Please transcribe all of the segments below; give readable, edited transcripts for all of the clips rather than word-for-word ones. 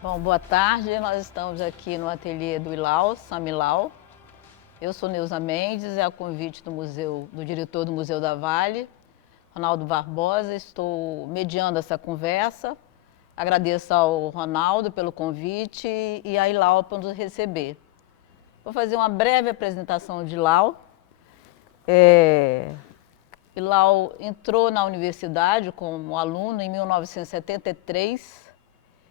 Bom, boa tarde. Nós estamos aqui no ateliê do Ilau, Samilau. Eu sou Neuza Mendes, é a convite do diretor do Museu da Vale, Ronaldo Barbosa. Estou mediando essa conversa. Agradeço ao Ronaldo pelo convite e à Ilau por nos receber. Vou fazer uma breve apresentação de Ilau. Ilau entrou na universidade como aluno em 1973.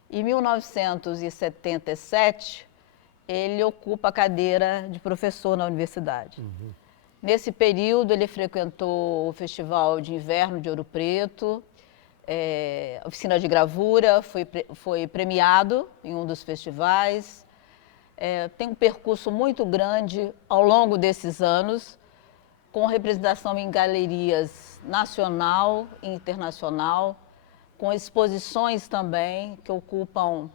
Em 1977, ele ocupa a cadeira de professor na universidade. Nesse período, ele frequentou o Festival de Inverno de Ouro Preto, oficina de gravura, foi premiado em um dos festivais. Tem um percurso muito grande ao longo desses anos, com representação em galerias nacional e internacional, com exposições também que ocupam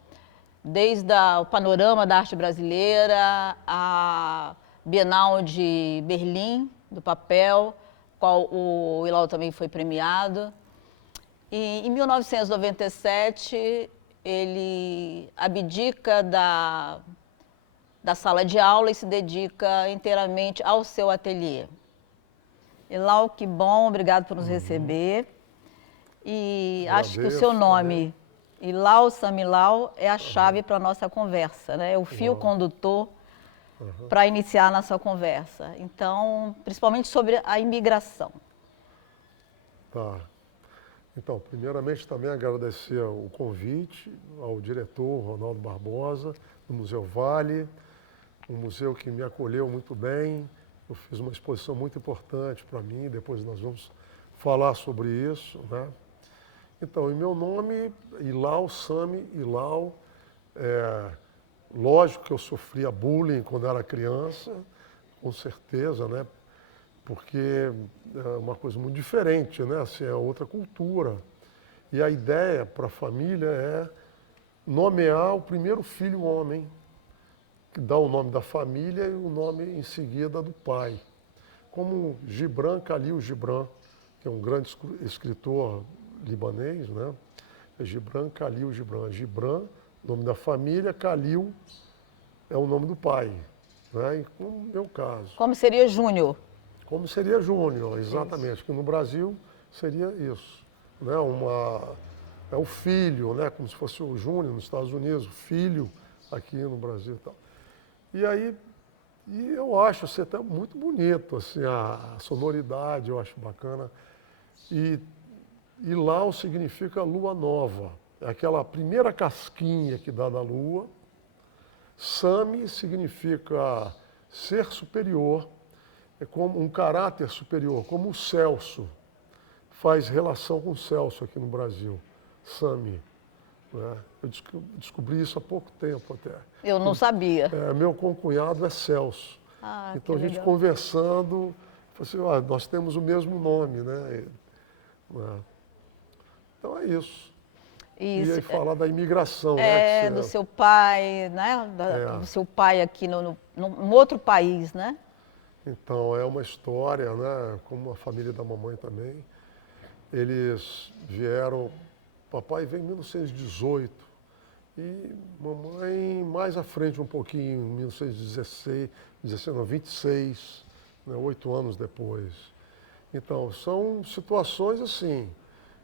desde o panorama da arte brasileira, a Bienal de Berlim, do papel, qual o Ilau também foi premiado. E em 1997, ele abdica da sala de aula e se dedica inteiramente ao seu ateliê. Ilau, que bom, obrigado por nos receber. E acho que o seu nome, Ilau Samilau, é a chave para a nossa conversa, né? É o fio condutor para iniciar a nossa conversa. Então, principalmente sobre a imigração. Tá. Então, primeiramente também agradecer o convite ao diretor Ronaldo Barbosa, do Museu Vale, um museu que me acolheu muito bem. Eu fiz uma exposição muito importante para mim, depois nós vamos falar sobre isso, né? Então, e meu nome, Ilau, Sami Ilau. Lógico que eu sofria bullying quando era criança, com certeza, né? Porque é uma coisa muito diferente, né? Assim, é outra cultura. E a ideia para a família é nomear o primeiro filho homem, que dá o nome da família e o nome em seguida do pai. Como Gibran Khalil Gibran, que é um grande escritor libanês, né? É Gibran Khalil Gibran. Gibran, nome da família, Khalil é o nome do pai, né? E como no meu caso. Como seria Júnior? Como seria Júnior, exatamente, que no Brasil seria isso, né? É o filho, né? Como se fosse o Júnior nos Estados Unidos, o filho aqui no Brasil e tal. E aí, eu acho assim, até muito bonito, assim, a sonoridade, eu acho bacana. E Ilau significa lua nova, é aquela primeira casquinha que dá da lua. Sami significa ser superior, é como um caráter superior, como o Celso faz relação com o Celso aqui no Brasil, Sami. Né? Eu descobri isso há pouco tempo até. Eu não sabia. Meu concunhado é Celso. Ah, Então a que gente legal. conversando, falei assim, nós temos o mesmo nome, né? Então é isso. E Isso, aí falar da imigração, né? do seu pai, né? Do seu pai aqui num outro país, né? Então é uma história, né? Como a família da mamãe também. Eles vieram, papai veio em 1918 e mamãe mais à frente um pouquinho, em 1916, 16, não, 26, né? 8 anos depois. Então são situações assim,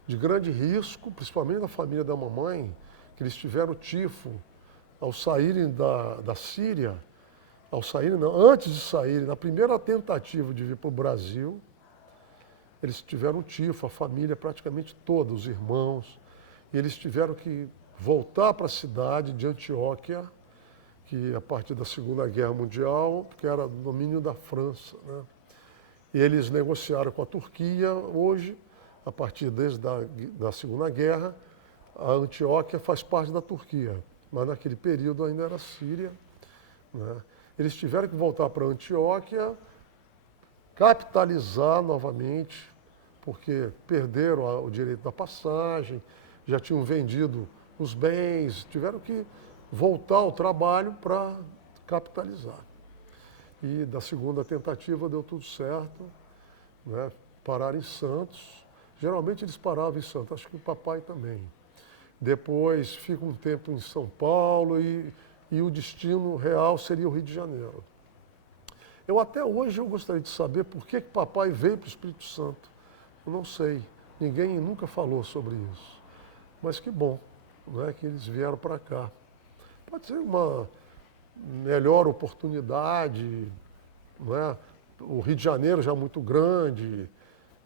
de grande risco, principalmente da família da mamãe, que eles tiveram tifo ao saírem da Síria, ao saírem, não, antes de saírem, na primeira tentativa de vir para o Brasil, eles tiveram tifo, a família praticamente toda, os irmãos, e eles tiveram que voltar para a cidade de Antioquia, que a partir da Segunda Guerra Mundial, que era domínio da França, né? E eles negociaram com a Turquia. Hoje, a partir da Segunda Guerra, a Antioquia faz parte da Turquia, mas naquele período ainda era Síria, né? Eles tiveram que voltar para Antioquia, capitalizar novamente, porque perderam o direito da passagem, já tinham vendido os bens, tiveram que voltar ao trabalho para capitalizar. E da segunda tentativa deu tudo certo, né? Pararam em Santos. Geralmente eles paravam em Santos, acho que o papai também. depois fica um tempo em São Paulo e o destino real seria o Rio de Janeiro. Até hoje eu gostaria de saber por que papai veio para o Espírito Santo. Eu não sei, ninguém nunca falou sobre isso. Mas que bom, né, que eles vieram para cá. Pode ser uma melhor oportunidade, não é? O Rio de Janeiro já é muito grande,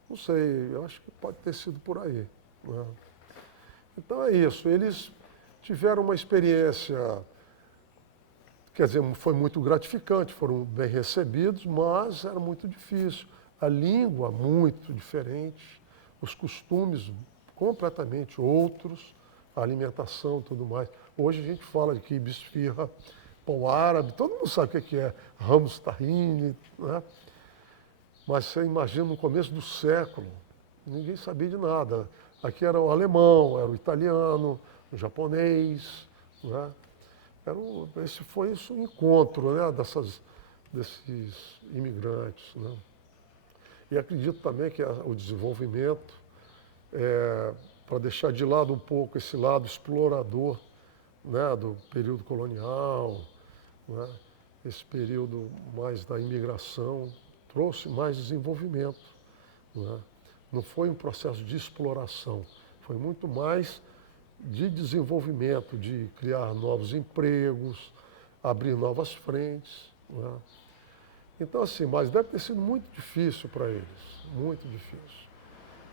não sei, eu acho que pode ter sido por aí. Né? Então é isso, eles tiveram uma experiência, quer dizer, foi muito gratificante, foram bem recebidos, mas era muito difícil. A língua muito diferente, os costumes completamente outros, a alimentação e tudo mais. Hoje a gente fala de quibe, esfirra, pão árabe, todo mundo sabe o que é hummus tahine, né? Mas você imagina no começo do século, ninguém sabia de nada. Aqui era o alemão, era o italiano, o japonês, né? Esse foi o encontro, né, desses imigrantes. Né? E acredito também que o desenvolvimento, para deixar de lado um pouco esse lado explorador, né, do período colonial, né, esse período mais da imigração, trouxe mais desenvolvimento. Né? Não foi um processo de exploração, foi muito mais de desenvolvimento, de criar novos empregos, abrir novas frentes. Né? Então, assim, mas deve ter sido muito difícil para eles, muito difícil.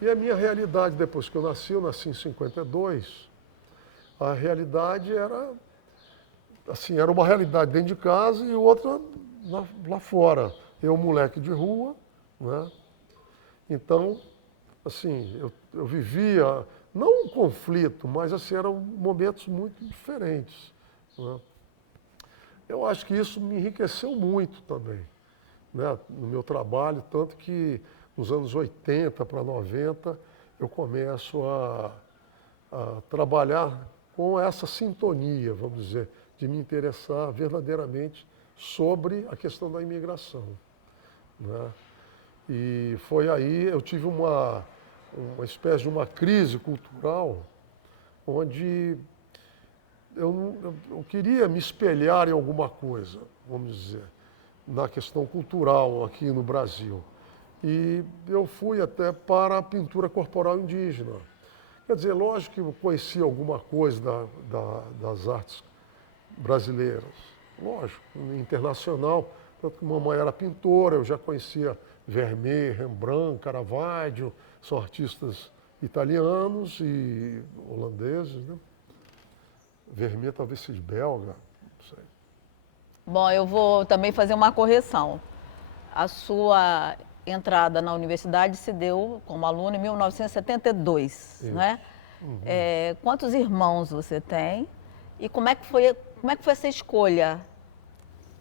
E a minha realidade, depois que eu nasci em 52, a realidade era, assim, era uma realidade dentro de casa e outra lá fora. Eu, moleque de rua, né? Então, assim, eu vivia, não um conflito, mas assim, eram momentos muito diferentes. Né? Eu acho que isso me enriqueceu muito também, né, no meu trabalho, tanto que nos anos 80 para 90 eu começo a trabalhar com essa sintonia, vamos dizer, de me interessar verdadeiramente sobre a questão da imigração. Né? E foi aí, eu tive uma espécie de uma crise cultural, onde eu queria me espelhar em alguma coisa, vamos dizer, na questão cultural aqui no Brasil. E eu fui até para a pintura corporal indígena. Quer dizer, lógico que eu conhecia alguma coisa das artes brasileiras, lógico, internacional, tanto que mamãe era pintora, eu já conhecia Vermeer, Rembrandt, Caravaggio, são artistas italianos e holandeses, né? Vermeer talvez seja belga, não sei. Bom, eu vou também fazer uma correção. A sua entrada na universidade se deu como aluno em 1972, não é? Uhum. Quantos irmãos você tem? E como é que foi essa escolha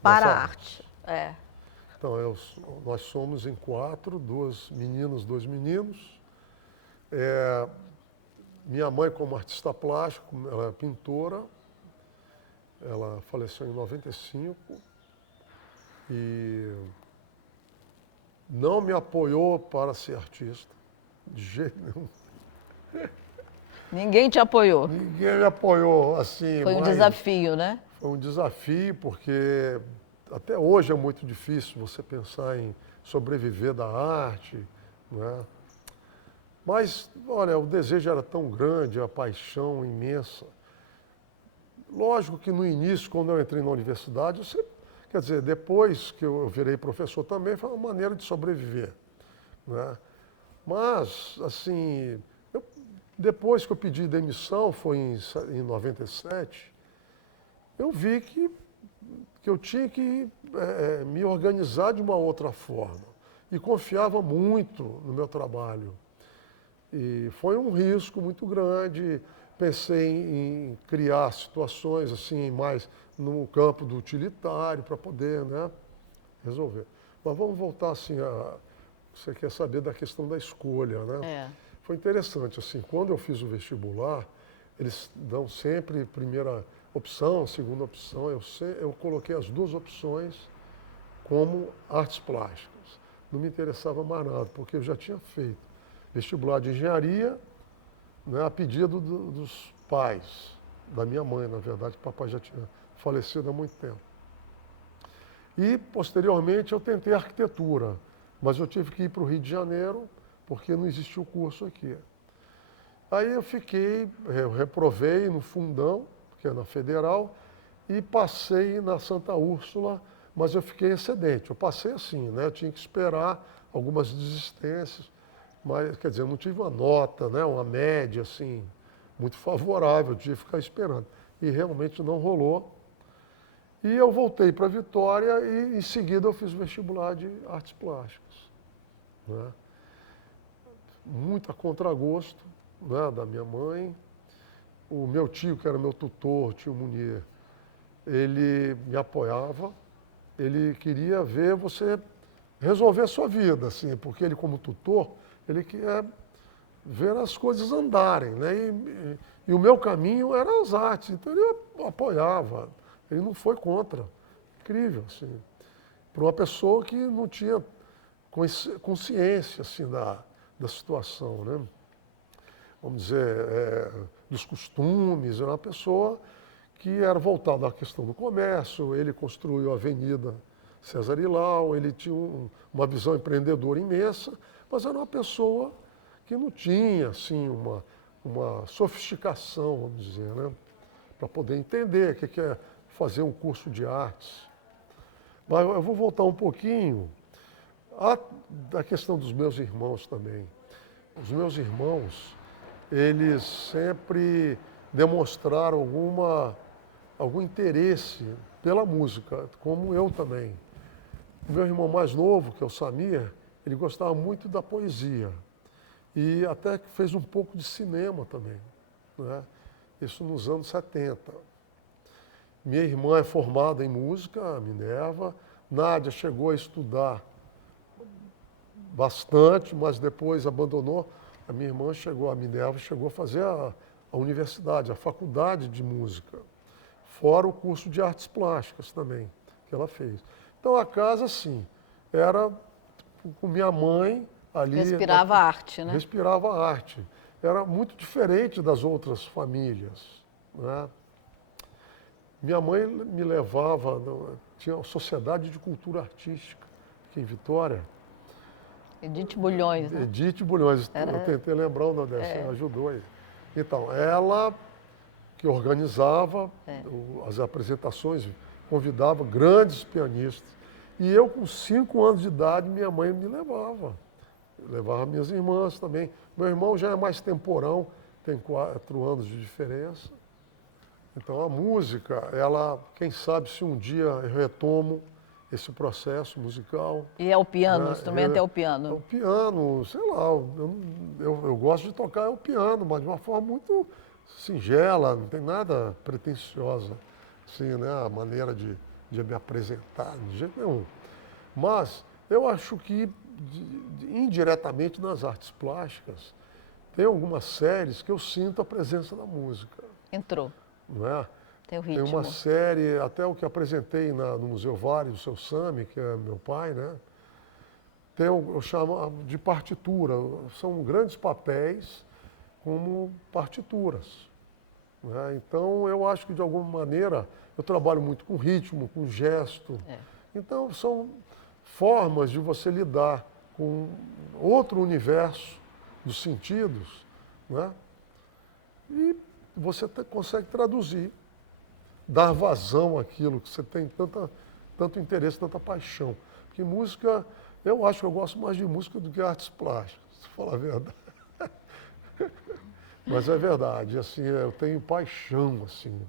para a arte? Então, nós somos em 4, 2 meninas, 2 meninos. Minha mãe, como artista plástico, ela é pintora. Ela faleceu em 95 e não me apoiou para ser artista, de jeito nenhum. Ninguém te apoiou? Ninguém me apoiou, assim. Foi um desafio, né? Foi um desafio, porque até hoje é muito difícil você pensar em sobreviver da arte, né? Mas, olha, o desejo era tão grande, a paixão imensa. Lógico que no início, quando eu entrei na universidade, quer dizer, depois que eu virei professor também, foi uma maneira de sobreviver. Né? Mas, assim, depois que eu pedi demissão, foi em 97, eu vi que eu tinha que me organizar de uma outra forma. E confiava muito no meu trabalho. E foi um risco muito grande. Pensei em criar situações assim, mais no campo do utilitário, para poder, né, resolver. Mas vamos voltar assim, você quer saber da questão da escolha, né? Foi interessante, assim, quando eu fiz o vestibular, eles dão sempre primeira opção, segunda opção, eu coloquei as 2 opções como artes plásticas. Não me interessava mais nada, porque eu já tinha feito vestibular de engenharia, né, a pedido dos pais, da minha mãe, na verdade, o papai já tinha falecido há muito tempo. E, posteriormente, eu tentei arquitetura, mas eu tive que ir para o Rio de Janeiro, porque não existia o curso aqui. Aí eu reprovei no Fundão, que é na Federal, e passei na Santa Úrsula, mas eu fiquei excedente. Eu passei assim, né? Eu tinha que esperar algumas desistências, mas, quer dizer, eu não tive uma nota, né? Uma média, assim, muito favorável, eu tive que ficar esperando. E realmente não rolou. E eu voltei para Vitória e, em seguida, eu fiz o vestibular de artes plásticas, né? Muito a contragosto, né, da minha mãe. O meu tio, que era meu tutor, tio Munir, ele me apoiava, ele queria ver você resolver a sua vida, assim, porque ele, como tutor, ele queria ver as coisas andarem, né? E o meu caminho era as artes, então ele apoiava, ele não foi contra. Incrível, assim, para uma pessoa que não tinha consciência, assim, da situação, né? Vamos dizer, dos costumes, era uma pessoa que era voltada à questão do comércio, ele construiu a Avenida César Ilau, ele tinha uma visão empreendedora imensa, mas era uma pessoa que não tinha, assim, uma sofisticação, vamos dizer, né? Para poder entender o que é fazer um curso de artes. Mas eu vou voltar um pouquinho da questão dos meus irmãos também. Os meus irmãos, eles sempre demonstraram algum interesse pela música, como eu também. O meu irmão mais novo, que é o Samir, ele gostava muito da poesia e até que fez um pouco de cinema também, né? Isso nos anos 70. Minha irmã é formada em música, a Minerva. Nádia chegou a estudar bastante, mas depois abandonou. A minha irmã a Minerva chegou a fazer a universidade, a faculdade de música, fora o curso de artes plásticas também, que ela fez. Então a casa, sim, era com minha mãe ali. Respirava arte, né? Respirava arte. Era muito diferente das outras famílias, né? Minha mãe me levava, tinha uma sociedade de cultura artística aqui em Vitória. Edith Bulhões, né? Edith Bulhões, eu tentei lembrar o nome dela, você ajudou aí. Então, ela que organizava as apresentações, convidava grandes pianistas. E eu, com 5 anos de idade, minha mãe me levava. Levava minhas irmãs também. Meu irmão já é mais temporão, tem 4 anos de diferença. Então, a música, ela, quem sabe se um dia eu retomo esse processo musical. E é o piano, o instrumento é o piano? É o piano, sei lá, eu gosto de tocar o piano, mas de uma forma muito singela, não tem nada pretensiosa, assim, né, a maneira de me apresentar, de jeito nenhum. Mas eu acho que, indiretamente, nas artes plásticas, tem algumas séries que eu sinto a presença da música. Entrou. Não é? Tem o ritmo. Tem uma série, até o que apresentei no Museu Vale, do seu Sami, que é meu pai, né? Eu chamo de partitura. São grandes papéis como partituras, né? Então, eu acho que, de alguma maneira, eu trabalho muito com ritmo, com gesto. Então, são formas de você lidar com outro universo dos sentidos, né? E você consegue traduzir, dar vazão àquilo que você tem tanto interesse, tanta paixão. Porque música, eu acho que eu gosto mais de música do que artes plásticas, se falar a verdade. Mas é verdade, assim, eu tenho paixão, assim,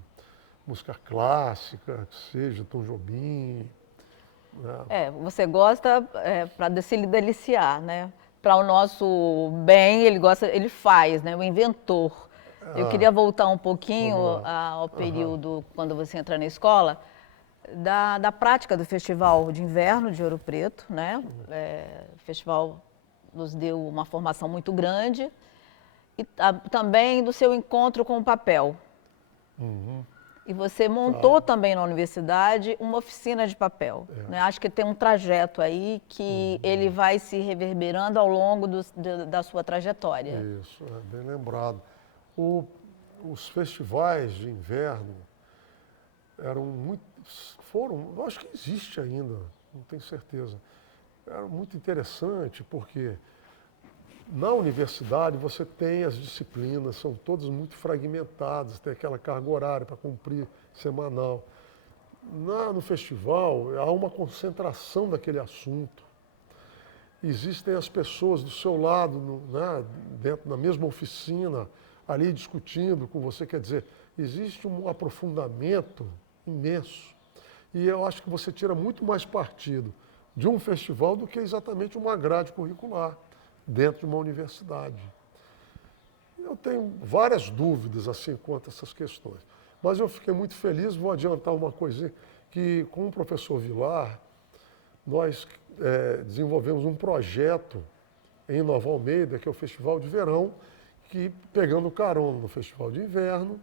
música clássica, que seja Tom Jobim. Né? Você gosta para se deliciar, né? Para o nosso bem, ele faz, né? O inventor. Eu queria voltar um pouquinho ao período, quando você entra na escola, da prática do Festival de Inverno de Ouro Preto, né? O festival nos deu uma formação muito grande e também do seu encontro com o papel. E você montou também na universidade uma oficina de papel. Né? Acho que tem um trajeto aí que ele vai se reverberando ao longo da sua trajetória. Isso, bem lembrado. os festivais de inverno eu acho que existe ainda, não tenho certeza. Era muito interessante porque na universidade você tem as disciplinas, são todas muito fragmentadas, tem aquela carga horária para cumprir semanal. No festival há uma concentração daquele assunto. Existem as pessoas do seu lado, né, dentro da mesma oficina, ali discutindo com você, quer dizer, existe um aprofundamento imenso. E eu acho que você tira muito mais partido de um festival do que exatamente uma grade curricular dentro de uma universidade. Eu tenho várias dúvidas assim quanto a essas questões, mas eu fiquei muito feliz, vou adiantar uma coisinha, que com o professor Vilar, nós desenvolvemos um projeto em Nova Almeida, que é o Festival de Verão, que, pegando carona no Festival de Inverno,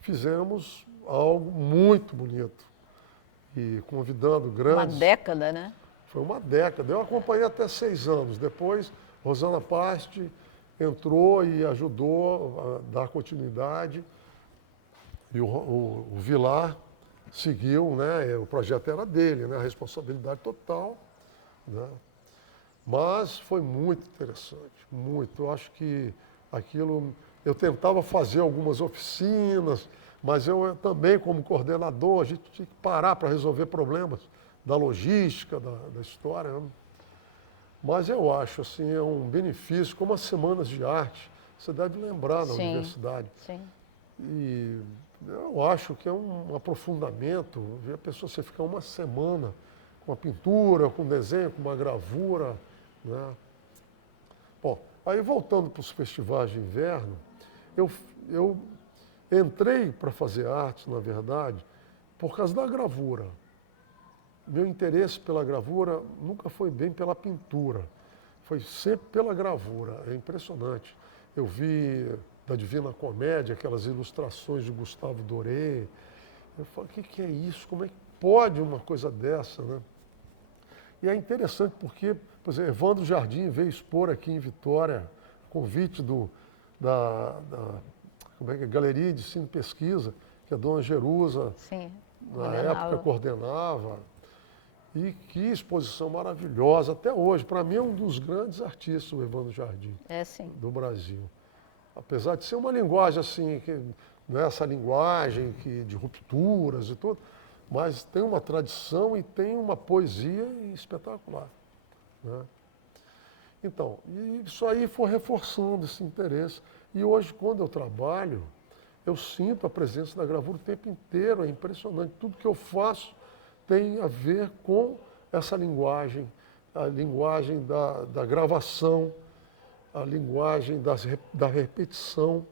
fizemos algo muito bonito. E convidando grandes... Uma década, né? Foi uma década. Eu acompanhei até 6 anos. Depois, Rosana Pasti entrou e ajudou a dar continuidade. E o Vilar seguiu, né? O projeto era dele, né? A responsabilidade total, né? Mas foi muito interessante, muito. Eu acho que aquilo... Eu tentava fazer algumas oficinas, mas eu também, como coordenador, a gente tinha que parar para resolver problemas da logística, da história. Né? Mas eu acho, assim, é um benefício, como as semanas de arte, você deve lembrar na universidade. Sim. E eu acho que é um aprofundamento, ver a pessoa, você ficar uma semana com a pintura, com desenho, com uma gravura, né? Bom, aí voltando para os festivais de inverno, eu entrei para fazer arte, na verdade, por causa da gravura. Meu interesse pela gravura nunca foi bem pela pintura, foi sempre pela gravura, é impressionante. Eu vi da Divina Comédia, aquelas ilustrações de Gustavo Doré, eu falei, o que é isso? Como é que pode uma coisa dessa, né? E é interessante porque, por exemplo, Evandro Jardim veio expor aqui em Vitória, convite como é que é? Galeria de Ensino e Pesquisa, que a dona Jerusa, na época, coordenava. E que exposição maravilhosa, até hoje. Para mim é um dos grandes artistas, o Evandro Jardim, do Brasil. Apesar de ser uma linguagem assim, essa linguagem de rupturas e tudo, mas tem uma tradição e tem uma poesia espetacular. Né? Então, isso aí foi reforçando esse interesse. E hoje, quando eu trabalho, eu sinto a presença da gravura o tempo inteiro, é impressionante. Tudo que eu faço tem a ver com essa linguagem, a linguagem da gravação, a linguagem da repetição,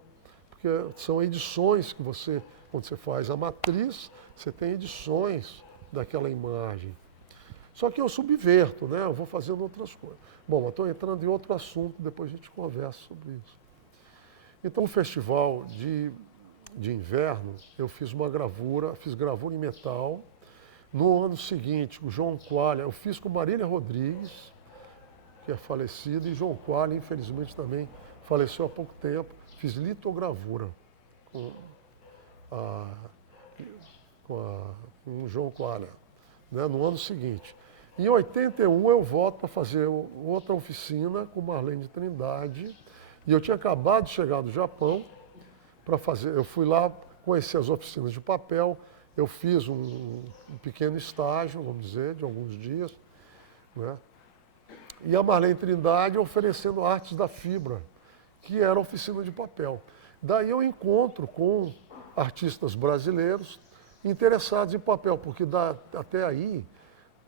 porque são edições que você, quando você faz a matriz, você tem edições daquela imagem. Só que eu subverto, né? Eu vou fazendo outras coisas. Bom, eu estou entrando em outro assunto, depois a gente conversa sobre isso. Então, o festival de inverno, eu fiz gravura em metal. No ano seguinte, o João Qualia, eu fiz com Marília Rodrigues, que é falecida, e João Qualia, infelizmente, também faleceu há pouco tempo. Fiz litogravura com o João Qualia, né, no ano seguinte. Em 81 eu volto para fazer outra oficina com Marlene Trindade, e eu tinha acabado de chegar do Japão para fazer, eu fui lá conhecer as oficinas de papel, eu fiz um pequeno estágio, vamos dizer, de alguns dias, né? E a Marlene Trindade oferecendo artes da fibra, que era a oficina de papel. Daí eu encontro com artistas brasileiros interessados em papel, porque até aí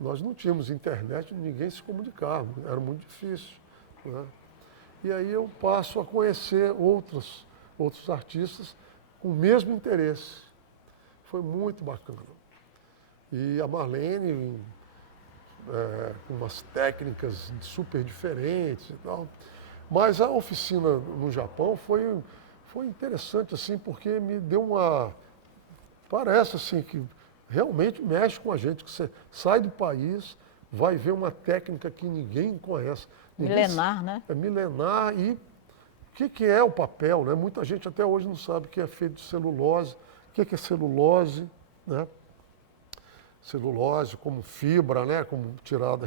nós não tínhamos internet, ninguém se comunicava, era muito difícil. Né? E aí eu passo a conhecer outros artistas com o mesmo interesse. Foi muito bacana. E a Marlene, com umas técnicas super diferentes e tal. Mas a oficina no Japão foi interessante, assim, porque me deu parece assim que realmente mexe com a gente, que você sai do país, vai ver uma técnica que ninguém conhece. Milenar, né? É milenar e que é o papel, né? Muita gente até hoje não sabe que é feito de celulose. O que é celulose, né? Celulose como fibra, né? Como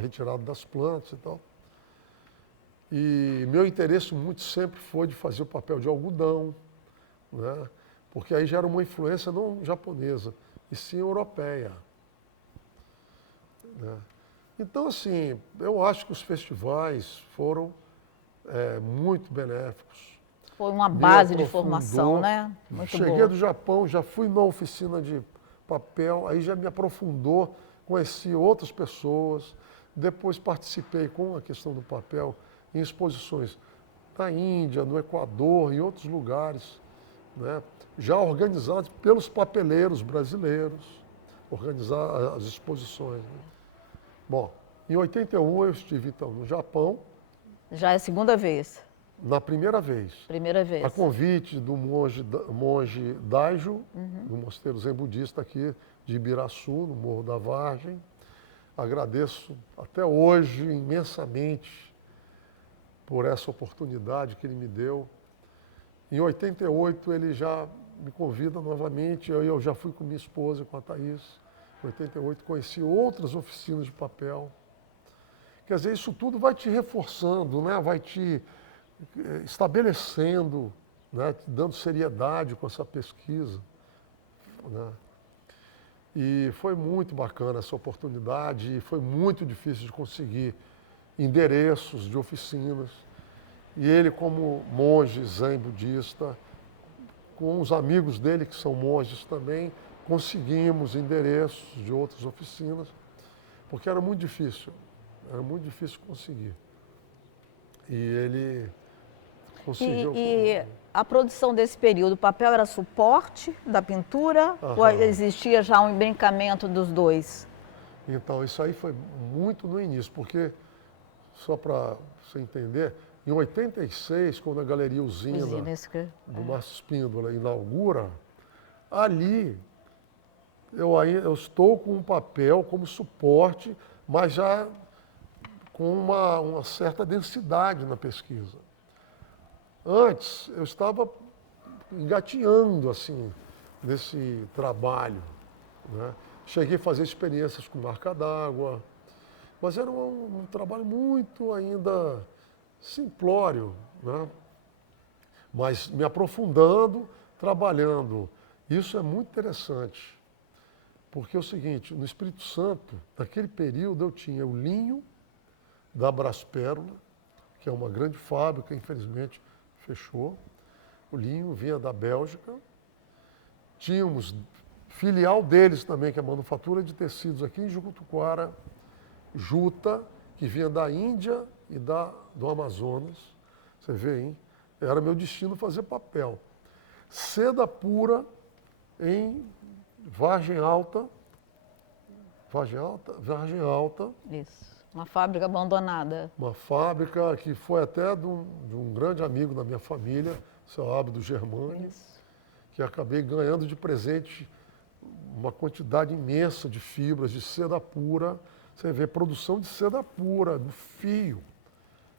retirada das plantas e tal. E meu interesse muito sempre foi de fazer o papel de algodão, né? Porque aí já era uma influência não japonesa, e sim europeia, né? Então, assim, eu acho que os festivais foram muito benéficos. Foi uma Me base de aprofundou. formação, né? Muito Cheguei boa. do Japão, já fui na oficina de papel, aí já me aprofundou, conheci outras pessoas, depois participei com a questão do papel em exposições na Índia, no Equador, em outros lugares, né? Já organizados pelos papeleiros brasileiros, organizar as exposições, né? Bom, em 81 eu estive então no Japão, Já é a segunda vez. na primeira vez. Primeira vez. A convite do monge Daijo, do mosteiro Zen budista aqui de Ibiraçu, no Morro da Vargem. Agradeço até hoje imensamente por essa oportunidade que ele me deu. Em 88 ele já me convida novamente, eu já fui com minha esposa, com a Thaís. Em 88 conheci outras oficinas de papel. Quer dizer, isso tudo vai te reforçando, né? Vai te estabelecendo, né? Te dando seriedade com essa pesquisa, né? E foi muito bacana essa oportunidade, e foi muito difícil de conseguir endereços de oficinas. E ele, como monge zen budista, com os amigos dele que são monges também, conseguimos endereços de outras oficinas, porque era muito difícil conseguir. E ele conseguiu. E a produção desse período, o papel era suporte da pintura ou Aham. existia já um embrincamento dos dois? Então, isso aí foi muito no início, porque, só para você entender, em 86, quando a Galeria Usina do Márcio Espíndola inaugura, ali eu estou com um papel como suporte, mas já com uma certa densidade na pesquisa. Antes, eu estava engateando, assim, nesse trabalho, né? Cheguei a fazer experiências com marca d'água, mas era um trabalho muito ainda simplório, né? Mas me aprofundando, trabalhando. Isso é muito interessante, porque é o seguinte, no Espírito Santo, naquele período eu tinha o linho da Braspérola, que é uma grande fábrica, infelizmente fechou. O linho vinha da Bélgica. Tínhamos filial deles também, que é a manufatura de tecidos aqui em Jucutuquara, Juta, que vinha da Índia e do Amazonas. Você vê, hein? Era meu destino fazer papel. Seda pura em Vargem Alta. Vargem Alta. Isso. Uma fábrica abandonada. Uma fábrica que foi até de um grande amigo da minha família, seu Ábido Germani, que acabei ganhando de presente uma quantidade imensa de fibras de seda pura. Você vê, produção de seda pura, do fio.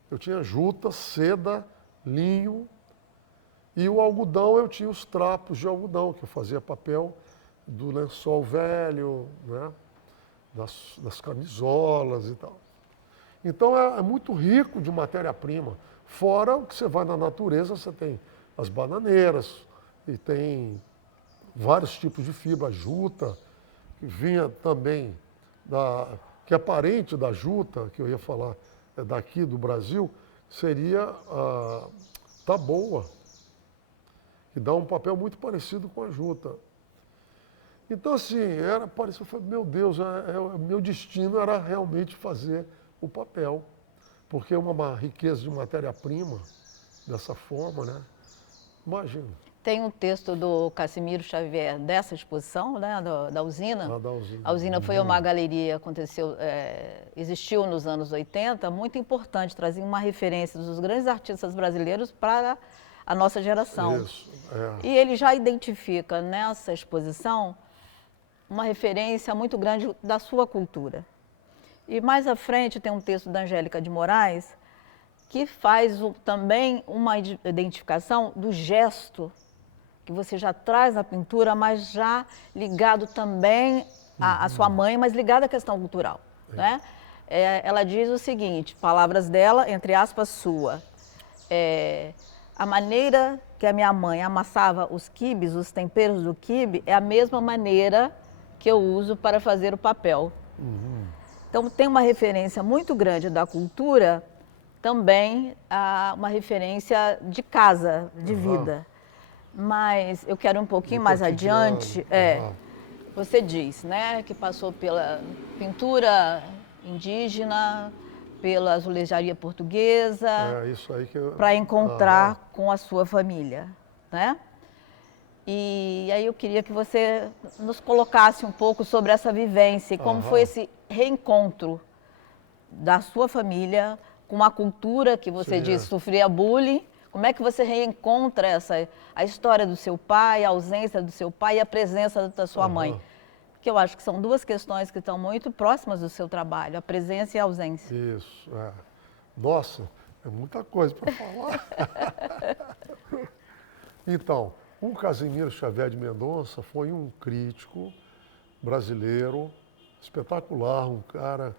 Eu tinha juta, seda, linho, e o algodão, eu tinha os trapos de algodão, que eu fazia papel do lençol velho, né? das camisolas e tal. Então é muito rico de matéria-prima. Fora o que você vai na natureza, você tem as bananeiras e tem vários tipos de fibra, a juta, que vinha também, que é parente da juta, que eu ia falar daqui do Brasil, seria a taboa, que dá um papel muito parecido com a juta. Então, assim, parecia, meu Deus, meu destino era realmente fazer o papel, porque é uma riqueza de matéria-prima dessa forma, né? Imagina. Tem um texto do Cassimiro Xavier dessa exposição, né, da usina. Da usina. A usina foi uma galeria, existiu nos anos 80, muito importante, trazia uma referência dos grandes artistas brasileiros para a nossa geração. Isso, E ele já identifica nessa exposição uma referência muito grande da sua cultura. E mais à frente tem um texto da Angélica de Moraes, que faz também uma identificação do gesto que você já traz na pintura, mas já ligado também à sua mãe, mas ligado à questão cultural, né? Ela diz o seguinte, palavras dela, entre aspas, sua. A maneira que a minha mãe amassava os quibes, os temperos do quibe, é a mesma maneira que eu uso para fazer o papel. Então, tem uma referência muito grande da cultura, também uma referência de casa, de vida. Mas eu quero um pouquinho mais adiante. Você diz, né, que passou pela pintura indígena, pela azulejaria portuguesa, isso aí que para encontrar com a sua família, né? E aí eu queria que você nos colocasse um pouco sobre essa vivência e como foi esse reencontro da sua família com a cultura que você disse sofria bullying. Como é que você reencontra a história do seu pai, a ausência do seu pai e a presença da sua mãe? Que eu acho que são duas questões que estão muito próximas do seu trabalho, a presença e a ausência. Isso, Nossa, é muita coisa para falar. Então, o Casimiro Xavier de Mendonça foi um crítico brasileiro espetacular, um cara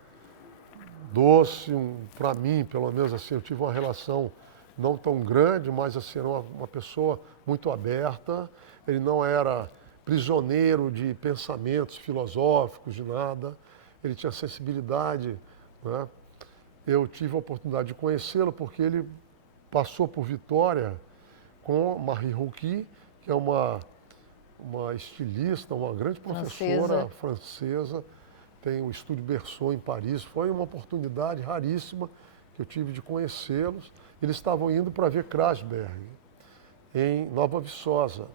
doce, para mim, pelo menos assim, eu tive uma relação não tão grande, mas assim, era uma pessoa muito aberta, ele não era prisioneiro de pensamentos filosóficos, de nada, ele tinha sensibilidade, né? Eu tive a oportunidade de conhecê-lo porque ele passou por Vitória com Marie Rouquet, que é uma estilista, uma grande professora francesa, tem o Estúdio Berceau em Paris. Foi uma oportunidade raríssima que eu tive de conhecê-los. Eles estavam indo para ver Krasberg, em Nova Viçosa.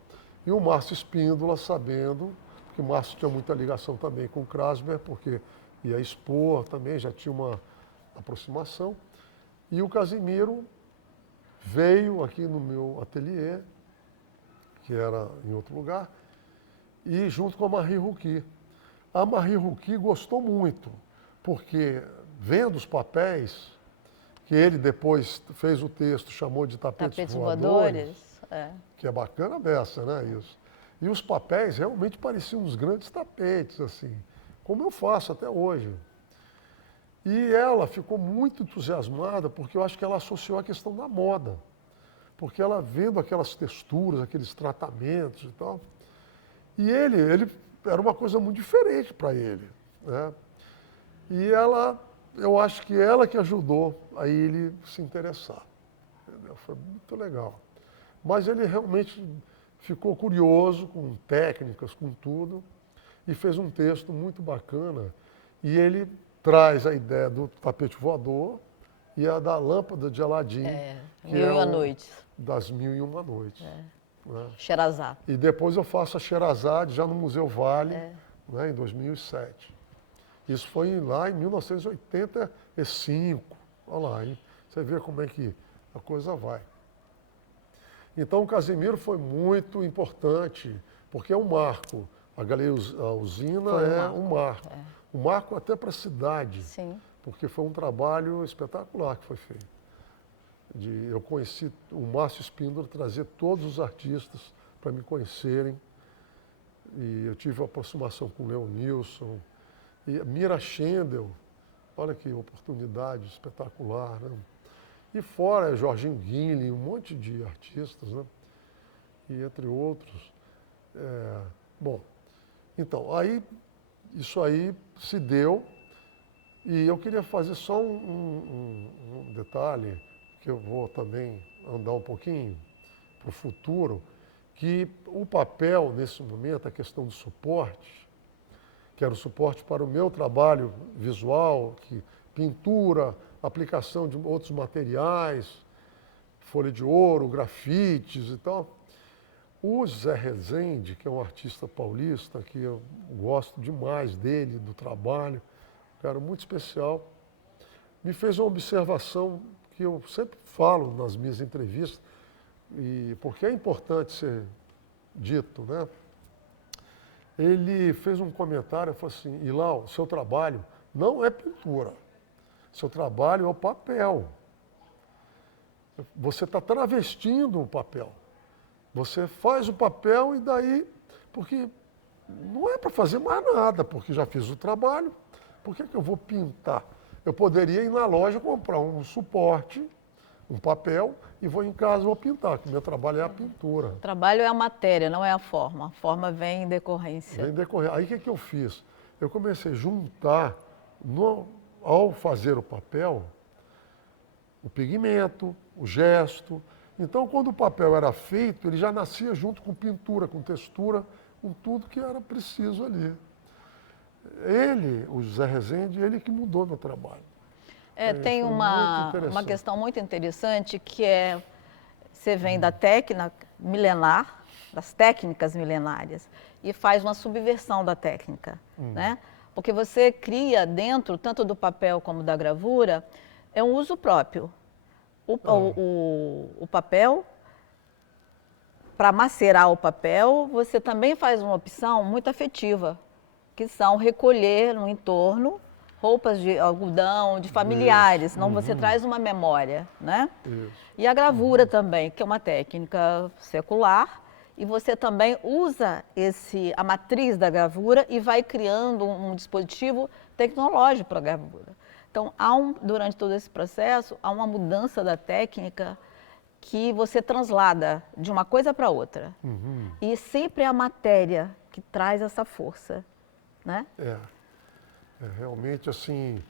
E o Márcio Espíndola, sabendo, que o Márcio tinha muita ligação também com o Krasberg, porque ia expor também, já tinha uma aproximação. E o Casimiro veio aqui no meu ateliê, que era em outro lugar, e junto com a Marie Rouquet. A Marie Rouquet gostou muito, porque vendo os papéis, que ele depois fez o texto, chamou de tapetes voadores, que é bacana dessa, né, isso. E os papéis realmente pareciam uns grandes tapetes, assim, como eu faço até hoje. E ela ficou muito entusiasmada, porque eu acho que ela associou a questão da moda. Porque ela vendo aquelas texturas, aqueles tratamentos e tal, e ele era uma coisa muito diferente para ele, né? E eu acho que ela que ajudou a ele se interessar, entendeu? Foi muito legal. Mas ele realmente ficou curioso com técnicas, com tudo, e fez um texto muito bacana. E ele traz a ideia do tapete voador e a da lâmpada de Aladim, que Mil e Uma Noites. Das Mil e Uma Noites. Né? Sherazade. E depois eu faço a Sherazade já no Museu Vale, né, em 2007. Isso foi lá em 1985. Olha lá, hein? Você vê como é que a coisa vai. Então o Casimiro foi muito importante, porque é um marco. A Galeria Usina um marco. Um marco até para a cidade. Sim. Porque foi um trabalho espetacular que foi feito. Eu conheci o Márcio Espíndola, trazer todos os artistas para me conhecerem. E eu tive uma aproximação com o Leonilson. E Mira Schendel, olha que oportunidade espetacular, né? E fora Jorginho Guinle, um monte de artistas, né? E entre outros. Bom, então, isso aí se deu. E eu queria fazer só um detalhe, que eu vou também andar um pouquinho para o futuro, que o papel, nesse momento, a questão do suporte, que era o suporte para o meu trabalho visual, pintura, aplicação de outros materiais, folha de ouro, grafites e tal. O Zé Rezende, que é um artista paulista, que eu gosto demais dele, do trabalho, um cara muito especial, me fez uma observação que eu sempre falo nas minhas entrevistas, porque é importante ser dito, né? Ele fez um comentário, falou assim: Ilau, seu trabalho não é pintura, seu trabalho é o papel. você está travestindo o papel. Você faz o papel e daí, porque não é para fazer mais nada, porque já fiz o trabalho, por que eu vou pintar? Eu poderia ir na loja comprar um suporte, um papel, e vou em casa e vou pintar, que meu trabalho é a pintura. O trabalho é a matéria, não é a forma. A forma vem em decorrência. Vem decorrer. Aí o que eu fiz? Eu comecei a juntar, ao fazer o papel, o pigmento, o gesto. Então, quando o papel era feito, ele já nascia junto com pintura, com textura, com tudo que era preciso ali. Ele, o José Rezende, ele que mudou meu trabalho. Tem uma questão muito interessante que é, você vem da técnica milenar, das técnicas milenárias, e faz uma subversão da técnica, né? Porque você cria dentro, tanto do papel como da gravura, é um uso próprio. O papel, para macerar o papel, você também faz uma opção muito afetiva, que são recolher no entorno roupas de algodão, de familiares, senão você traz uma memória, né? Isso. E a gravura também, que é uma técnica secular, e você também usa a matriz da gravura e vai criando um dispositivo tecnológico para a gravura. Então, durante todo esse processo, há uma mudança da técnica que você translada de uma coisa para outra. E sempre é a matéria que traz essa força, né? Realmente, assim,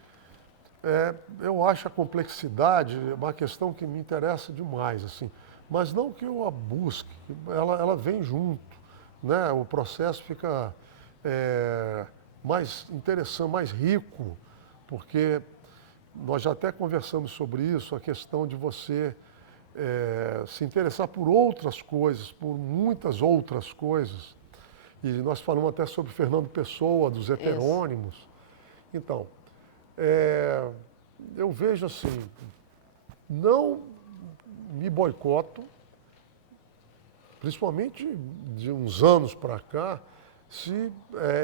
eu acho a complexidade uma questão que me interessa demais, assim, mas não que eu a busque, ela vem junto, né? O processo fica mais interessante, mais rico, porque nós já até conversamos sobre isso, a questão de você se interessar por outras coisas, por muitas outras coisas. E nós falamos até sobre Fernando Pessoa, dos heterônimos. Isso. Então, eu vejo assim, não me boicoto, principalmente de uns anos para cá, se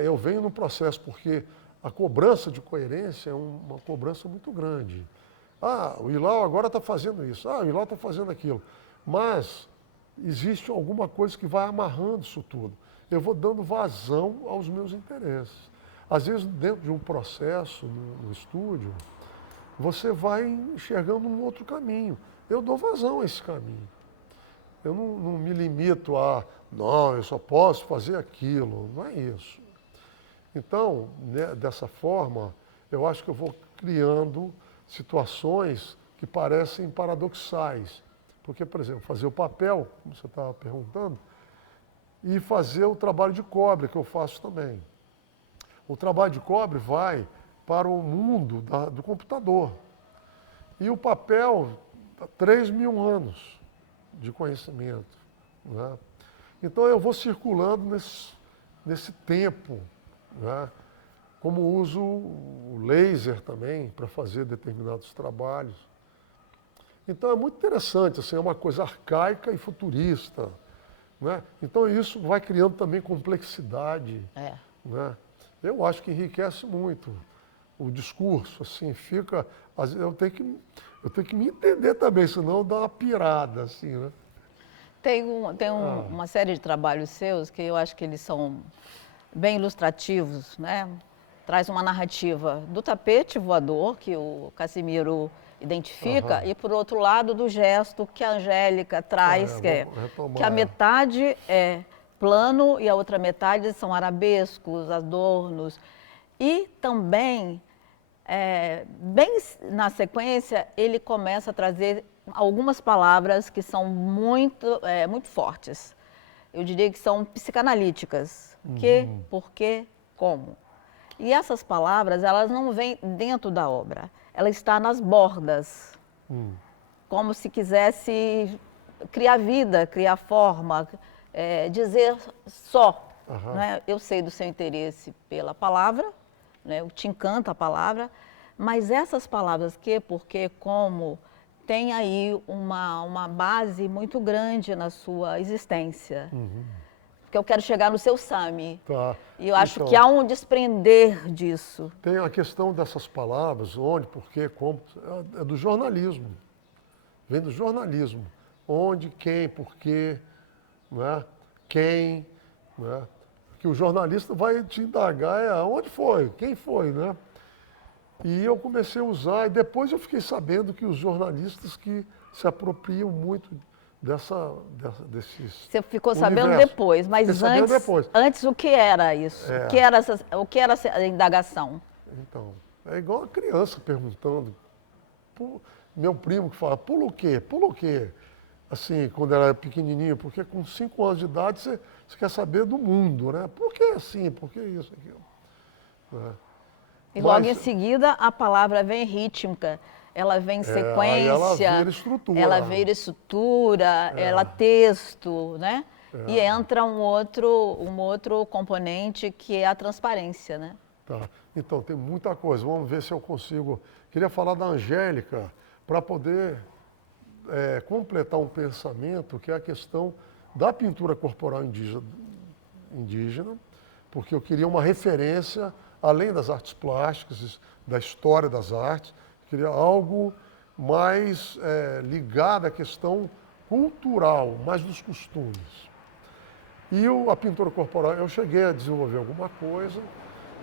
eu venho no processo, porque a cobrança de coerência é uma cobrança muito grande. Ah, o Ilau agora está fazendo isso, o Ilau está fazendo aquilo. Mas existe alguma coisa que vai amarrando isso tudo. Eu vou dando vazão aos meus interesses. Às vezes, dentro de um processo no estúdio, você vai enxergando um outro caminho. Eu dou vazão a esse caminho. Eu não me limito não, eu só posso fazer aquilo. Não é isso. Então, né, dessa forma, eu acho que eu vou criando situações que parecem paradoxais. Porque, por exemplo, fazer o papel, como você estava perguntando, e fazer o trabalho de cobre, que eu faço também. O trabalho de cobre vai para o mundo do computador. E o papel, 3.000 anos de conhecimento. Né? Então eu vou circulando nesse tempo, né? Como uso o laser também para fazer determinados trabalhos. Então é muito interessante, assim, é uma coisa arcaica e futurista. Né? Então isso vai criando também complexidade. Né? Eu acho que enriquece muito o discurso, assim, fica... Eu tenho que me entender também, senão dá uma pirada, assim, né? Tem uma série de trabalhos seus que eu acho que eles são bem ilustrativos, né? Traz uma narrativa do tapete voador, que o Casimiro identifica, e por outro lado do gesto que a Angélica traz, que a metade é plano e a outra metade são arabescos, adornos. E também, bem na sequência, ele começa a trazer algumas palavras que são muito fortes. Eu diria que são psicanalíticas. Que, por quê, como. E essas palavras, elas não vêm dentro da obra. Ela está nas bordas. Como se quisesse criar vida, criar forma, dizer só. Né? Eu sei do seu interesse pela palavra, né? Te encanta a palavra, mas essas palavras que, porque, como, tem aí uma base muito grande na sua existência. Porque eu quero chegar no seu Sami. Tá. E eu acho que há um desprender disso. Tem a questão dessas palavras, onde, por quê, como, é do jornalismo. vem do jornalismo. Onde, quem, por quê, né? Quem, né? Que o jornalista vai te indagar onde foi, quem foi, né? E eu comecei a usar, e depois eu fiquei sabendo que os jornalistas que se apropriam muito desses Você ficou sabendo universo. depois, mas Fiquei sabendo depois. antes o que era isso? É. O que era a indagação? Então, é igual a criança perguntando. Meu primo que fala, pula o quê? Pula o quê? Assim, quando era pequenininho, porque com 5 anos de idade você quer saber do mundo, né? Por que assim? Por que isso, aquilo? Né? E logo em seguida a palavra vem rítmica, ela vem em sequência, aí ela vira estrutura. ela vira estrutura, ela texto, né? E entra um outro componente que é a transparência, né? Tá. Então, tem muita coisa. Vamos ver se eu consigo. Queria falar da Angélica para poder completar um pensamento que é a questão da pintura corporal indígena, porque eu queria uma referência, além das artes plásticas, da história das artes, queria algo mais ligado à questão cultural, mais dos costumes. E a pintura corporal, eu cheguei a desenvolver alguma coisa,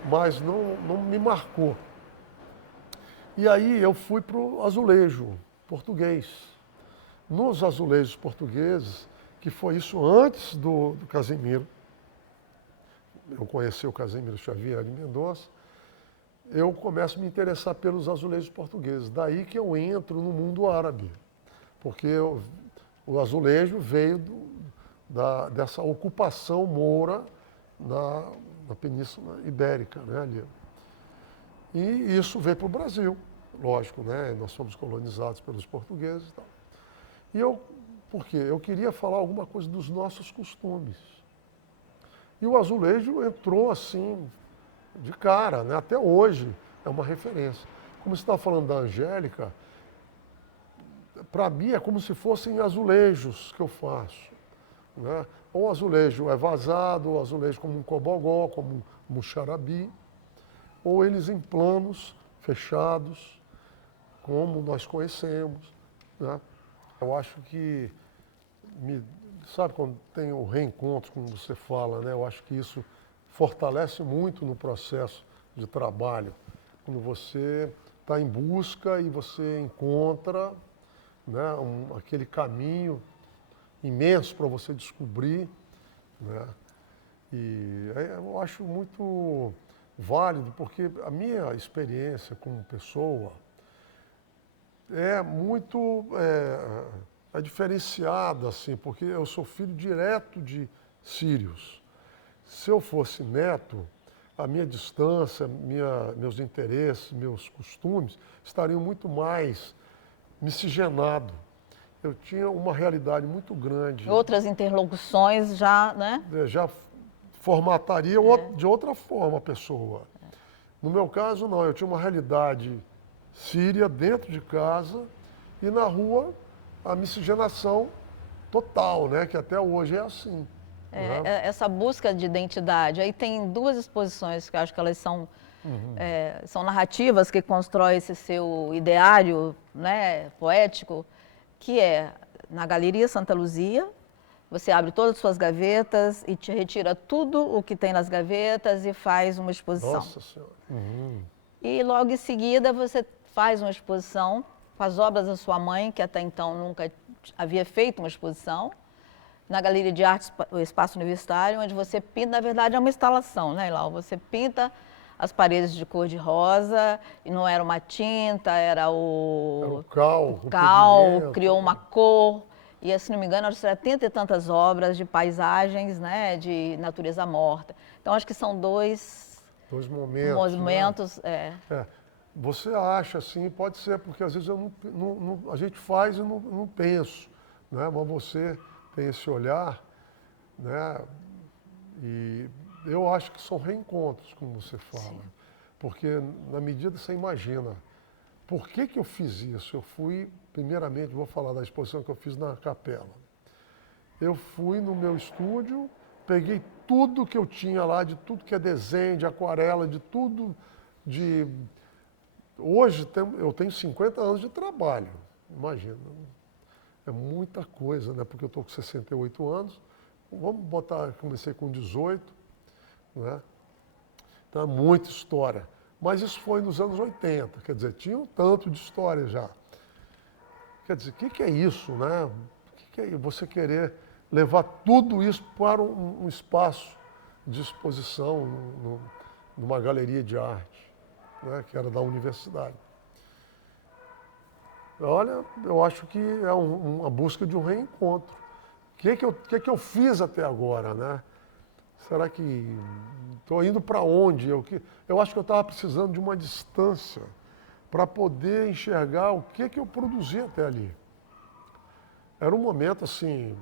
mas não me marcou. E aí eu fui para o azulejo português. Nos azulejos portugueses, que foi isso antes do Casimiro, eu conheci o Casimiro Xavier de Mendonça, eu começo a me interessar pelos azulejos portugueses. Daí que eu entro no mundo árabe, porque o azulejo veio dessa ocupação moura na Península Ibérica, né, ali. E isso veio para o Brasil, lógico, né? Nós fomos colonizados pelos portugueses e tal. Por quê? Eu queria falar alguma coisa dos nossos costumes. E o azulejo entrou assim, de cara, né? Até hoje é uma referência. Como você está falando da Angélica, para mim é como se fossem azulejos que eu faço, né? Ou azulejo é vazado, ou azulejo como um cobogó, como um muxarabi, ou eles em planos fechados, como nós conhecemos, né? Eu acho que, sabe quando tem o reencontro, como você fala, né? Eu acho que isso fortalece muito no processo de trabalho. Quando você está em busca e você encontra, né, aquele caminho imenso para você descobrir, né? E eu acho muito válido, porque a minha experiência como pessoa é muito diferenciada, assim, porque eu sou filho direto de sírios. Se eu fosse neto, a minha distância, meus interesses, meus costumes estariam muito mais miscigenados. Eu tinha uma realidade muito grande. Outras interlocuções já, né? Já formataria de outra forma a pessoa. No meu caso, não. Eu tinha uma realidade síria dentro de casa e na rua a miscigenação total, né? Que até hoje é assim. Né? Essa busca de identidade. Aí tem 2 exposições que eu acho que elas são, são narrativas que constroem esse seu ideário, né, poético, que é na Galeria Santa Luzia. Você abre todas as suas gavetas e te retira tudo o que tem nas gavetas e faz uma exposição. Nossa Senhora. E logo em seguida você faz uma exposição com as obras da sua mãe, que até então nunca havia feito uma exposição, na Galeria de Artes, o Espaço Universitário, onde você pinta, na verdade é uma instalação, né, Ilau? Você pinta as paredes de cor de rosa, e não era uma tinta, era o cal, criou uma cor. E, se não me engano, eram 70 e tantas obras de paisagens, né, de natureza morta. Então, acho que são dois momentos. Né? Você acha assim, pode ser, porque às vezes a gente faz e não penso, né? Mas você tem esse olhar, né? E eu acho que são reencontros, como você fala. Sim. Porque, na medida que você imagina, por que eu fiz isso? Eu fui, primeiramente, vou falar da exposição que eu fiz na Capela. Eu fui no meu estúdio, peguei tudo que eu tinha lá, de tudo que é desenho, de aquarela, de tudo, Hoje eu tenho 50 anos de trabalho, imagina. é muita coisa, né? Porque eu estou com 68 anos, vamos botar, comecei com 18, né? Então é muita história. Mas isso foi nos anos 80, quer dizer, tinha um tanto de história já. Quer dizer, o que é isso, né? O que é você querer levar tudo isso para um espaço de exposição numa galeria de arte, né? Que era da universidade. Olha, eu acho que é uma busca de um reencontro. O que eu fiz até agora, né? Será que estou indo para onde? Eu acho que eu estava precisando de uma distância para poder enxergar o que eu produzi até ali. Era um momento assim,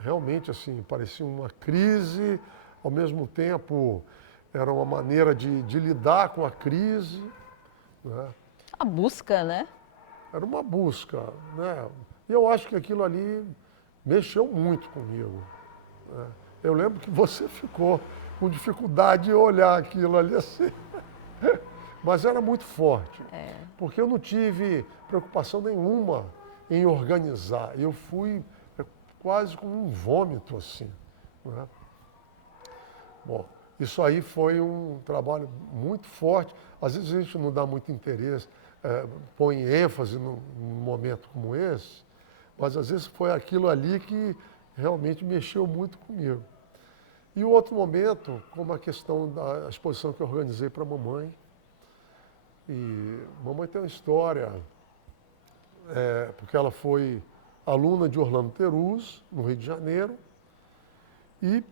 realmente assim, parecia uma crise, ao mesmo tempo era uma maneira de lidar com a crise, né? A busca, né? Era uma busca, né? E eu acho que aquilo ali mexeu muito comigo, né? Eu lembro que você ficou com dificuldade de olhar aquilo ali assim. Mas era muito forte, porque eu não tive preocupação nenhuma em organizar. Eu fui quase como um vômito, assim, né? Bom, isso aí foi um trabalho muito forte. Às vezes a gente não dá muito interesse, põe ênfase num momento como esse, mas às vezes foi aquilo ali que realmente mexeu muito comigo. E o outro momento, como a questão da exposição que eu organizei para a mamãe. E mamãe tem uma história, porque ela foi aluna de Orlando Teruz, no Rio de Janeiro, e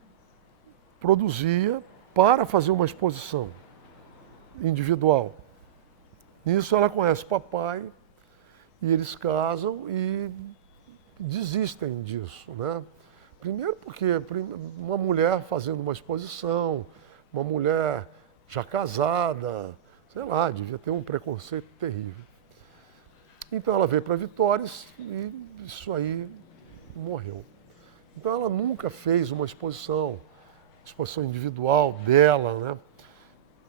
produzia para fazer uma exposição individual. Nisso ela conhece o papai, e eles casam e desistem disso, né? Primeiro porque uma mulher fazendo uma exposição, uma mulher já casada, sei lá, devia ter um preconceito terrível. Então ela veio para Vitória e isso aí morreu. Então ela nunca fez uma exposição individual dela, né?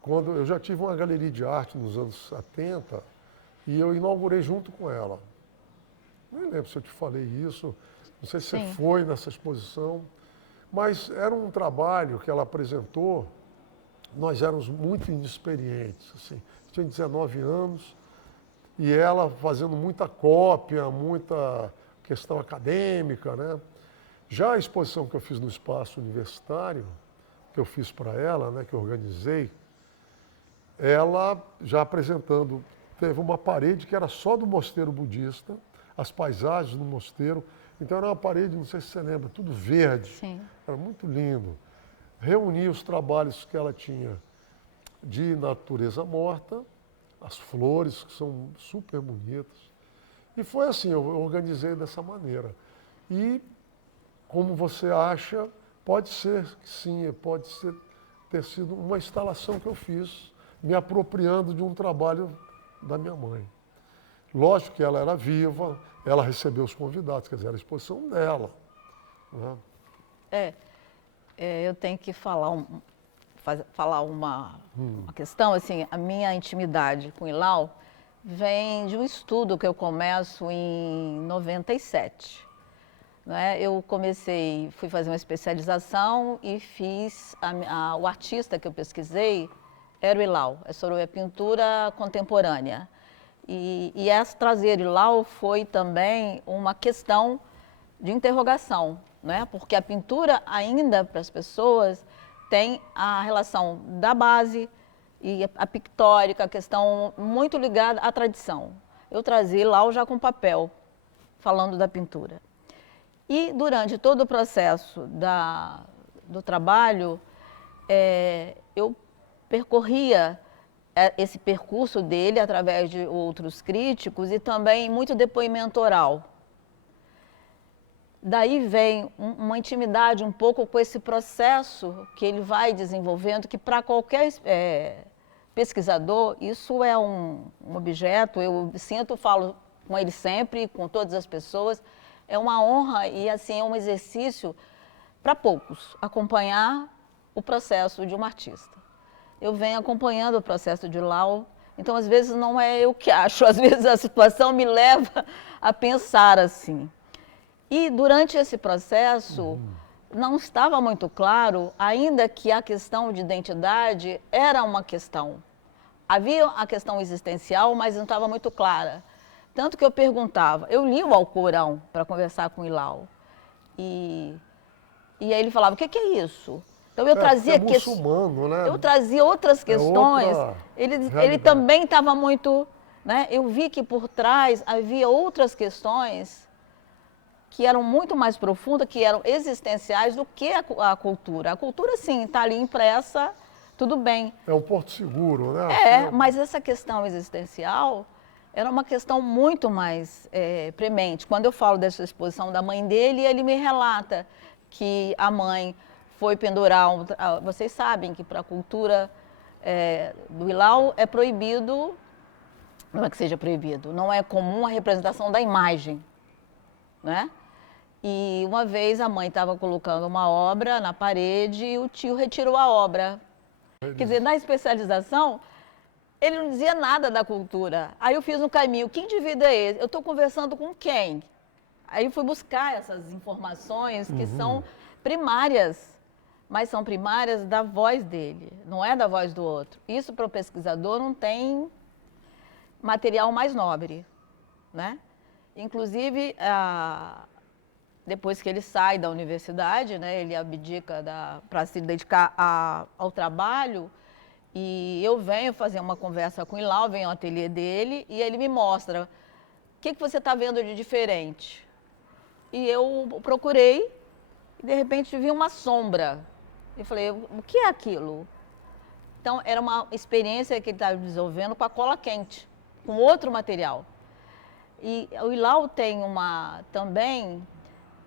Quando eu já tive uma galeria de arte nos anos 70 e eu inaugurei junto com ela. Nem lembro se eu te falei isso, não sei se Sim. você foi nessa exposição, mas era um trabalho que ela apresentou. Nós éramos muito inexperientes, assim. Tinha 19 anos e ela fazendo muita cópia, muita questão acadêmica, né? Já a exposição que eu fiz no espaço universitário, que eu fiz para ela, né, que eu organizei, ela já apresentando, teve uma parede que era só do mosteiro budista, as paisagens do mosteiro. Então era uma parede, não sei se você lembra, tudo verde. Sim. Era muito lindo. Reuni os trabalhos que ela tinha de natureza morta, as flores, que são super bonitas. E foi assim, eu organizei dessa maneira. E, como você acha, pode ser que sim, pode ter sido uma instalação que eu fiz, me apropriando de um trabalho da minha mãe. Lógico que ela era viva, ela recebeu os convidados, quer dizer, era a exposição dela, né? Eu tenho que falar, uma questão, assim, a minha intimidade com o Ilau vem de um estudo que eu começo em 97. Né? Eu fui fazer uma especialização e fiz, o artista que eu pesquisei era o Ilau, sobre a pintura contemporânea. E trazer Ilau foi também uma questão de interrogação, né? Porque a pintura ainda para as pessoas tem a relação da base e a pictórica, a questão muito ligada à tradição. Eu trazia Ilau já com papel, falando da pintura. E durante todo o processo do trabalho, eu percorria esse percurso dele através de outros críticos e também muito depoimento oral. Daí vem uma intimidade um pouco com esse processo que ele vai desenvolvendo, que para qualquer pesquisador isso é um objeto, eu falo com ele sempre, com todas as pessoas, é uma honra e assim é um exercício para poucos, acompanhar o processo de um artista. Eu venho acompanhando o processo de Ilau, então às vezes não é eu que acho, às vezes a situação me leva a pensar assim. E durante esse processo, não estava muito claro, ainda que a questão de identidade era uma questão. Havia a questão existencial, mas não estava muito clara. Tanto que eu perguntava, eu li o Alcorão para conversar com o Ilau. E aí ele falava, o que é isso? Então eu trazia muçulmano, né? Eu trazia outras questões. Outra Ele também estava muito, né? Eu vi que por trás havia outras questões que eram muito mais profundas, que eram existenciais do que a cultura. A cultura, sim, está ali impressa, tudo bem. É um porto seguro, né? Mas essa questão existencial era uma questão muito mais premente. Quando eu falo dessa exposição da mãe dele, ele me relata que a mãe foi pendurar... Vocês sabem que para a cultura do Ilau é proibido, não é que seja proibido, não é comum a representação da imagem, né? E uma vez a mãe estava colocando uma obra na parede e o tio retirou a obra. Quer dizer, na especialização, ele não dizia nada da cultura. Aí eu fiz um caminho, que indivíduo é esse? Eu estou conversando com quem? Aí eu fui buscar essas informações que são primárias, mas são primárias da voz dele, não é da voz do outro. Isso para o pesquisador não tem material mais nobre, né? Inclusive, depois que ele sai da universidade, né, ele abdica para se dedicar ao trabalho, e eu venho fazer uma conversa com o Ilau, venho ao ateliê dele, e ele me mostra, o que você está vendo de diferente? E eu procurei, e de repente vi uma sombra. Eu falei, o que é aquilo? Então, era uma experiência que ele estava desenvolvendo com a cola quente, com outro material. E o Ilau tem também...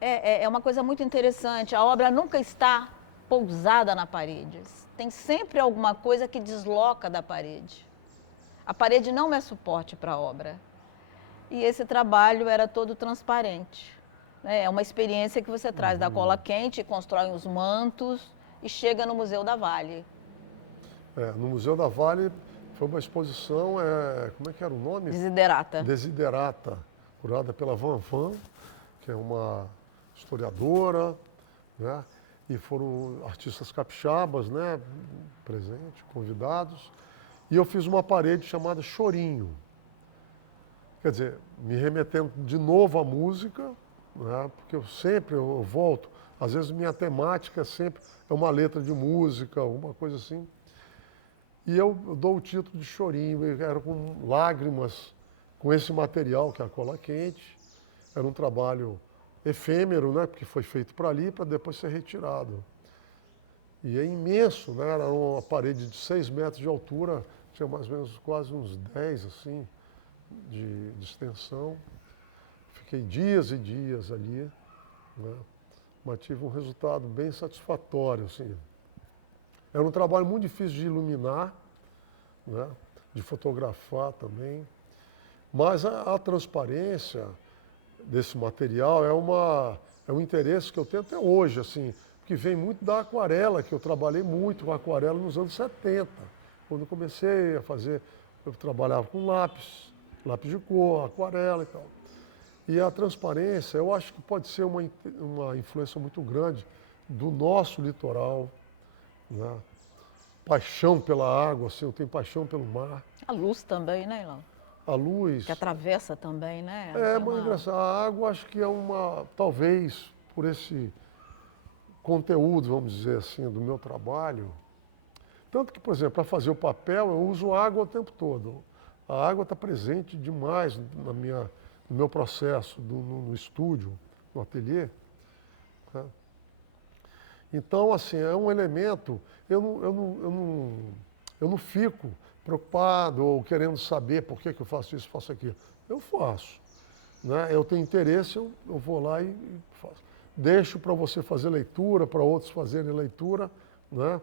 É uma coisa muito interessante, a obra nunca está pousada na parede, tem sempre alguma coisa que desloca da parede. A parede não é suporte para a obra. E esse trabalho era todo transparente, né? É uma experiência que você traz da cola quente, constrói os mantos e chega no Museu da Vale. No Museu da Vale foi uma exposição, como é que era o nome? Desiderata. Desiderata, curada pela Van Van, que é uma historiadora, né? E foram artistas capixabas, né? Presentes, convidados. E eu fiz uma parede chamada Chorinho. Quer dizer, me remetendo de novo à música, né? Porque eu volto, às vezes minha temática sempre é uma letra de música, alguma coisa assim. E eu dou o título de Chorinho, era com lágrimas, com esse material que é a cola quente. Era um trabalho efêmero, né? Porque foi feito para ali, para depois ser retirado. E é imenso, né? Era uma parede de 6 metros de altura, tinha mais ou menos quase uns 10, assim, de extensão. Fiquei dias e dias ali, né? Mas tive um resultado bem satisfatório, assim. Era um trabalho muito difícil de iluminar, né? De fotografar também. Mas a transparência desse material é um interesse que eu tenho até hoje, assim, que vem muito da aquarela, que eu trabalhei muito com aquarela nos anos 70. Quando eu comecei a fazer, eu trabalhava com lápis de cor, aquarela e tal. E a transparência, eu acho que pode ser uma influência muito grande do nosso litoral, né? Paixão pela água, assim, eu tenho paixão pelo mar. A luz também, né, Ilau? A luz... Que atravessa também, né? Mas engraçado. A água acho que é talvez por esse conteúdo, vamos dizer assim, do meu trabalho. Tanto que, por exemplo, para fazer o papel, eu uso água o tempo todo. A água está presente demais no meu processo, no estúdio, no ateliê. Tá? Então, assim, é um elemento, eu não fico preocupado ou querendo saber por que eu faço isso, faço aquilo. Eu faço. Né? Eu tenho interesse, eu vou lá e faço. Deixo para você fazer leitura, para outros fazerem leitura, né?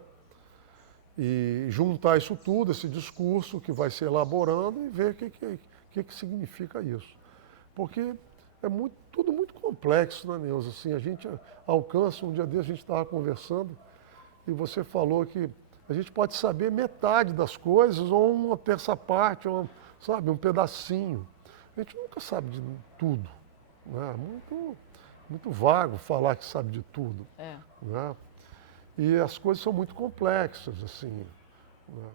E juntar isso tudo, esse discurso que vai se elaborando e ver o que significa isso. Porque é tudo muito complexo, né, Neuza? Assim, a gente alcança, um dia desse a gente estava conversando e você falou que a gente pode saber metade das coisas ou uma terça parte, sabe, um pedacinho. A gente nunca sabe de tudo, né? muito vago falar que sabe de tudo. É. Né? E as coisas são muito complexas, assim. Né?